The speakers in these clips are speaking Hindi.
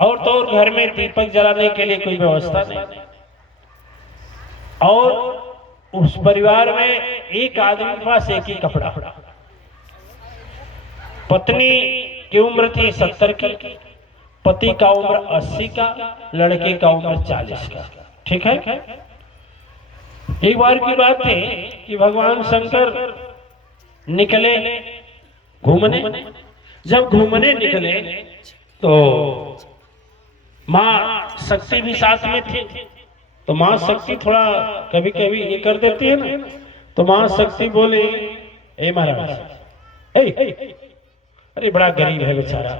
और तो और घर में दीपक जलाने के लिए कोई व्यवस्था नहीं। और उस परिवार में एक आदमी के पास एक ही कपड़ा। पत्नी की उम्र थी 70 की, पति का उम्र 80 का, लड़के का उम्र 40 का। ठीक है। एक बार की बात है कि भगवान शंकर निकले घूमने। जब घूमने निकले तो माँ शक्ति भी साथ में थी। तो माँ शक्ति थोड़ा कभी कभी ये कर देती है ना, तो माँ शक्ति बोले, ए महाराज, अरे बड़ा गरीब है बेचारा,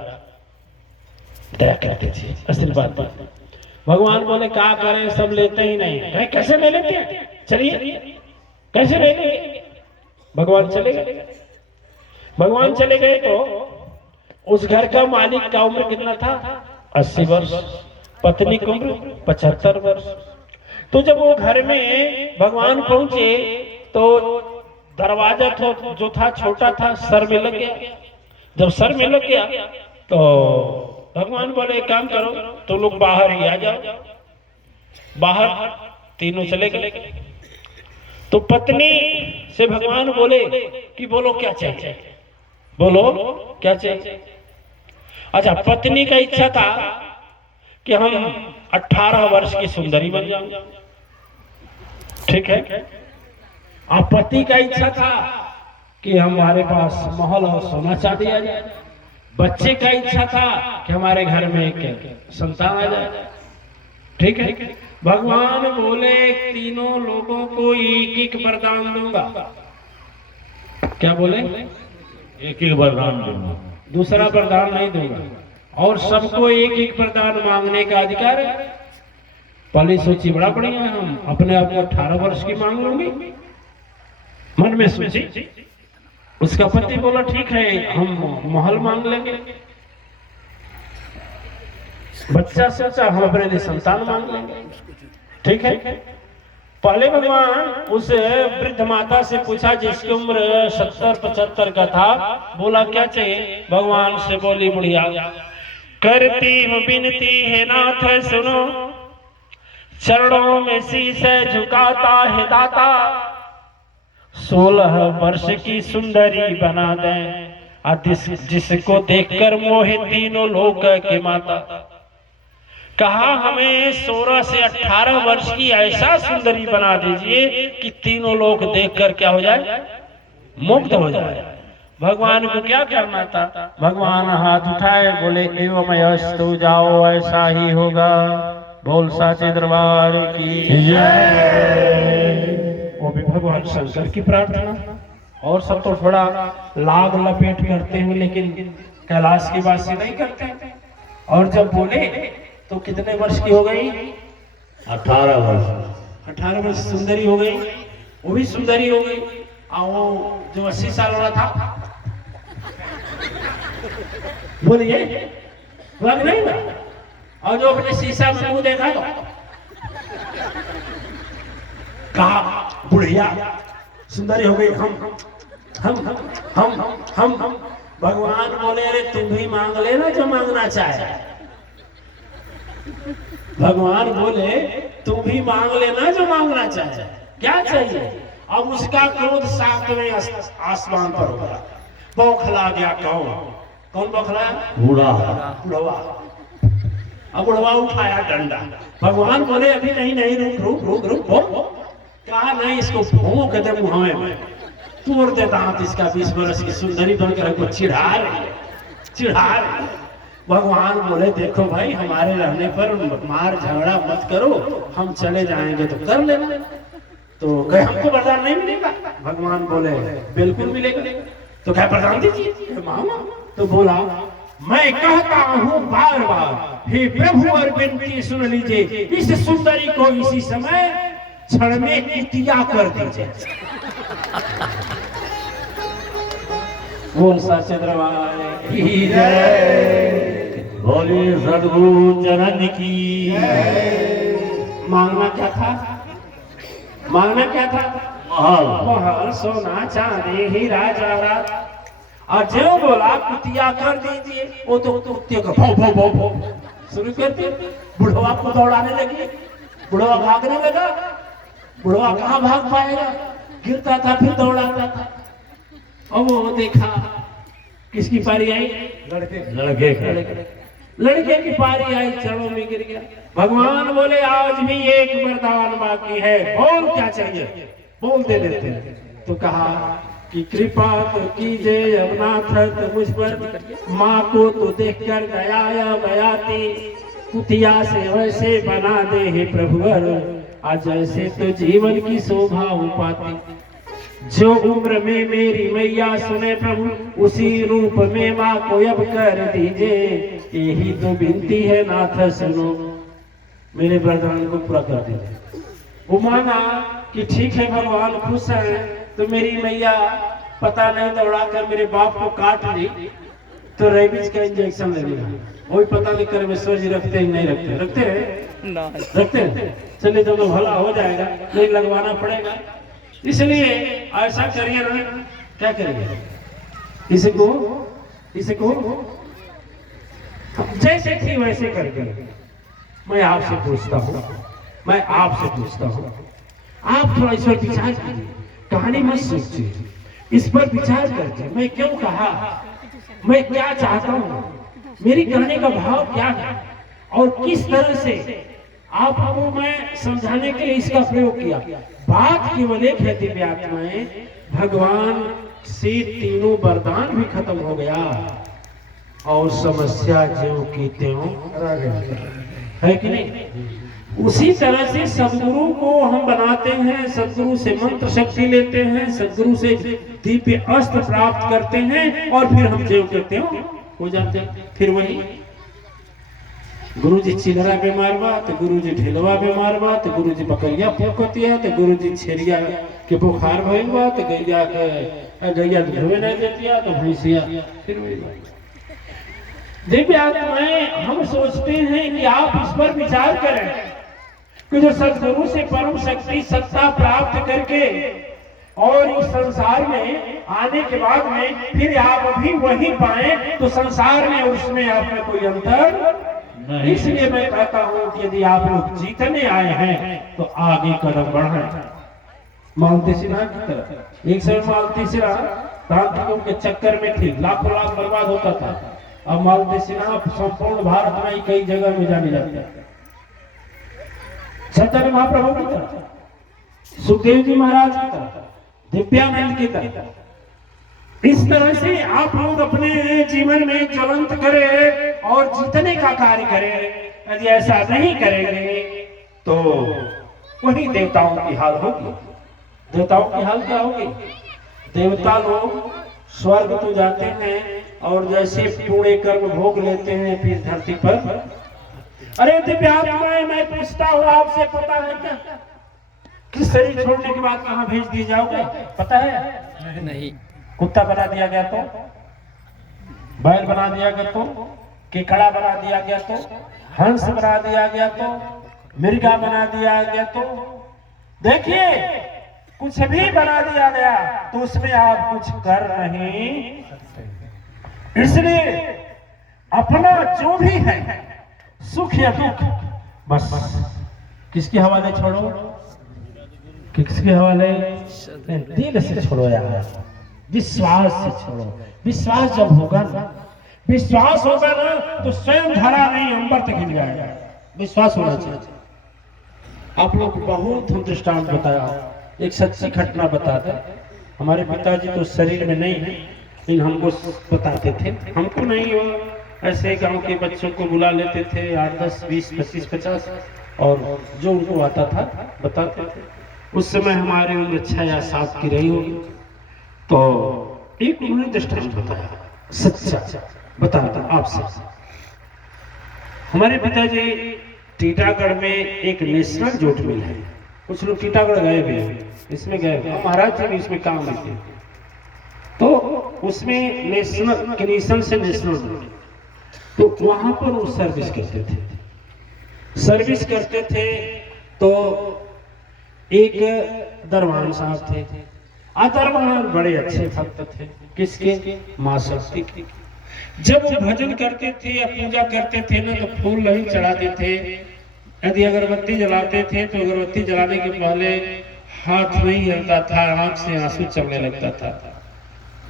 दया कर दीजिए, आशीर्वाद दीजिए। भगवान बोले क्या करें, सब लेते ही नहीं। कहे कैसे ले लेते हैं, चलिए कैसे ले लेंगे। भगवान चले गए। भगवान चले गए तो उस घर का मालिक का उम्र कितना था, 80 वर्ष, पत्नी की उम्र 75 वर्ष। तो जब वो घर में भगवान पहुंचे तो दरवाजा तो जो था छोटा था, सर में लग गया। जब सर में लग गया तो भगवान बोले एक काम करो, तो लोग बाहर ही आ जाओ। बाहर तीनों चले गए। तो पत्नी से भगवान बोले कि बोलो क्या चाहिए, बोलो क्या चाहिए। अच्छा, पत्नी का इच्छा था कि हम 18 वर्ष की सुंदरी बन जाओ। ठीक है। अब पति का इच्छा था कि हमारे पास महल और सोना चांदी आ जाए। बच्चे का इच्छा था कि हमारे घर में एक संतान आ जाए। ठीक है। भगवान बोले तीनों लोगों को एक एक वरदान दूंगा। क्या बोले, एक एक वरदान दूंगा, दूसरा वरदान नहीं दूंगा। और सबको एक एक वरदान मांगने का अधिकार है। पहले सोची बड़ा बढ़िया, हम अपने आप को 18 वर्ष की मांग लूंगी, मन में सोची। उसका पति बोला ठीक है, हम महल मांग लेंगे। बच्चा सोचा हम अपने लिए संतान मांग लेंगे। ठीक है। पहले भगवान उस वृद्ध माता से पूछा जिसकी उम्र 70-75 का था, बोला क्या चाहिए। भगवान से बोली बुढ़िया, करती हूँ विनती है नाथ सुनो, चरणों में शीश झुकाता है दाता, 16 वर्ष की सुंदरी बना दे, जिसको देखकर मोहे तीनों लोक के माता। कहा हमें 16 से 18 वर्ष की ऐसा सुंदरी बना दीजिए कि तीनों लोग देखकर क्या हो जाए, मुग्ध हो जाए। भगवान को क्या करना था। भगवान हाथ उठाए, बोले एवं यस्तु जाओ, ऐसा ही होगा। बोल साचे दरबार की जय। वो भी भगवान शंकर की प्रार्थना। और सब तो थोड़ा लाग लपेट करते हैं, लेकिन कैलाश की बात से नहीं करते। और जब बोले तो कितने वर्ष की हो गई, 18 वर्ष। 18 वर्ष सुंदरी हो गई। वो भी सुंदरी हो गई। और वो जो 80 साल वाला था, बोलिए लग नहीं ना। और जो अपने शीशा में मुंह देखा तो कहा बुढ़िया सुंदरी हो गई। हम भगवान बोले अरे तुम भी मांग लेना जो मांगना चाहे। भगवान बोले तुम भी मांग लेना जो मांगना चाहे। क्या चाहिए। अब उसका क्रोध 7वें आसमान पर होगा। बौखला गया। कौन बौखला, बूढ़ा। बुढ़वा। अब बुढ़वा उठाया डंडा। भगवान बोले अभी नहीं, रुक। कहा नहीं, इसको भोंक दे मुंह में, तोड़ दे दांत इसका। 20 वर्ष की सुंदरी बनकर हमको चिढ़ा रही है। भगवान बोले देखो भाई, हमारे रहने पर मार झगड़ा मत करो, हम चले जाएंगे तो कर लेना। तो कहे हमको वरदान नहीं मिलेगा। भगवान बोले बिल्कुल मिलेगा। तो क्या वरदान दीजिए मामा। तो बोला मैं कहता हूँ बार बार, हे प्रभु और विनती सुन लीजिए, इस सुंदरी को इसी समय क्षण में कुतिया कर दीजिए। बोल साचे दरबार की जय। बोलिए सद्गुरु चरण की। मांगना क्या था, मांगना क्या था। महल, सोना चांदी हीरा जवाहरात। और जो बोला कुतिया कर दीजिए, वो तो कुत्ते का भौ भौ भौ भौ शुरू करती, बुढ़वा को दौड़ाने लगी, बुढ़वा भागने लगा, बुढ़वा कहाँ भाग पाएगा, गिरता था फिर दौड़ाता था। और वो देखा किसकी पारी आई, लड़के की पारी आई, चरणों में गिर गया। भगवान बोले आज भी एक वरदान बाकी है, बोल क्या चाहिए, बोल दे देते हैं। तो कहा कि कृपा तो कीजिए अवनाथ मुझ पर, माँ को तो देखकर गया बयाती, कुतिया से वैसे बना दे हे प्रभुवर, आज ऐसे तो जीवन की शोभा हो पाती। जो उम्र में मेरी मैया सुने प्रभु, उसी रूप में माँ को अब कर दीजिए, यही तो विनती है नाथ सुनो, मेरे वरदान को पूरा कर दीजिए। वो माना कि ठीक है भगवान खुश है, तो मेरी मैया पता नहीं दौड़ा कर मेरे बाप को काट ली तो रेबीज का इंजेक्शन लगेगा, वही पता नहीं करमेश्वर जी रखते ही नहीं रखते, रखते हैं रखते हैं, चलिए तो भला हो जाएगा, नहीं लगवाना पड़ेगा। इसलिए ऐसा करिए ना, क्या करिए, इसको जैसे थी वैसे करके। मैं आपसे पूछता हूँ, आप थोड़ा इस पर विचार कीजिए, कहानी मत सोचिए, इस पर विचार करके मैं क्यों कहा, मैं क्या चाहता हूँ, मेरी कहने का भाव क्या है, और किस तरह से आपको मैं समझाने के लिए इसका प्रयोग किया। बात केवल एक है दिव्यात्माएं, भगवान से तीनों वरदान भी खत्म हो गया और समस्या ज्यों की त्यों है कि नहीं। उसी तरह से सदगुरु को हम बनाते हैं, सदगुरु से मंत्र शक्ति लेते हैं, सदगुरु से दिव्य अस्त्र प्राप्त करते हैं, और फिर हम ज्यों के त्यों हो जाते हैं। फिर वही गुरुजी चिलरा बीमार बा तो गुरुजी ढिलवा बीमार बा तो गुरुजी बकरिया फूकतिया तो गुरुजी छेरिया के बुखार भइल बा तो गैया धोवे नहीं देतिया तो भैंसिया, फिर वही दिव्य आत्माएं हम सोचते हैं कि आप इस पर विचार करें कि जो सदगुरु से परम शक्ति सत्ता प्राप्त करके और इस संसार में आने के बाद में फिर आप भी वही पाए, तो संसार में उसमें आप में कोई अंतर। इसलिए मैं कहता हूं कि यदि आप लोग जीतने आए हैं तो आगे कदम बढ़ाएं। मालती सिन्हा की तरह एक समय मालती सिन्हा तांत्रिकों के चक्कर में थी, लाखों लाख बर्बाद होता था। अब मालती सिन्हा संपूर्ण भारत में कई जगह में जाने जाते हैं, चैतन्य महाप्रभु की तरह, सुखदेव जी महाराज की तरह, दिव्यानंद की तरह। इस तरह से आप लोग अपने जीवन में ज्वलंत करें और जीतने का कार्य करें। यदि ऐसा नहीं करेंगे तो वही देवताओं की हाल होगी। देवताओं की हाल क्या होगी? देवता लोग स्वर्ग तो जाते हैं और जैसे पूरे कर्म भोग लेते हैं फिर धरती पर। अरे दिव्यात्माएं, मैं पूछता हूँ आपसे, पता है क्या किस शरीर छोड़ने के बाद कहाँ भेज दिए जाओगे? पता है? नहीं। कुत्ता बना दिया गया तो, बैल बना दिया गया तो, केकड़ा बना दिया गया तो, हंस बना दिया गया तो, मिर्गा बना दिया गया तो, देखिए कुछ भी बना दिया गया तो उसमें आप कुछ कर नहीं। इसलिए अपना जो भी है सुख या दुख बस किसके हवाले छोड़ो, किसके हवाले? दिल से छोड़ो यार, विश्वास से छोड़ो। विश्वास जब होगा ना, विश्वास होगा ना तो स्वयं धरा नहीं अंबर तक हिल जाएगा। विश्वास होना चाहिए। आप लोग को बहुत हम दृष्टांत बताया, एक सच्ची घटना बताते। हमारे पिताजी तो शरीर में नहीं है लेकिन हमको बताते थे, हमको नहीं हो, ऐसे गांव के बच्चों को बुला लेते थे 8, 10, 20, 25, 50 और जो उनको आता था बताते थे। उस समय हमारी उम्र 6 या 7 की रही होगी। तो एक उन्होंने दृष्टांत बताया, सच्चा बताता आपसे। हमारे पिताजी टीटागढ़ में एक नेशनल जूट मिल है, कुछ लोग टीटागढ़ गए भी हैं, इसमें गए, महाराज जी भी इसमें काम करते हैं। तो उसमें नेशनल कमीशन से नेशनल, तो वहां पर वो सर्विस करते थे। तो एक दरबान साहब थे, दरबान बड़े अच्छे भक्त थे। किसके? मां शक्ति के। जब वो भजन करते थे या पूजा करते थे ना, तो फूल नहीं चढ़ाते थे। यदि अगरबत्ती जलाते थे तो अगरबत्ती जलाने के पहले हाथ नहीं हिलता था, आंख से आंसू चलने लगता था।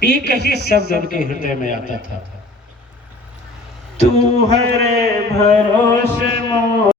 एक ही शब्द उनके हृदय में आता था, तू है रे भरोसे मोर।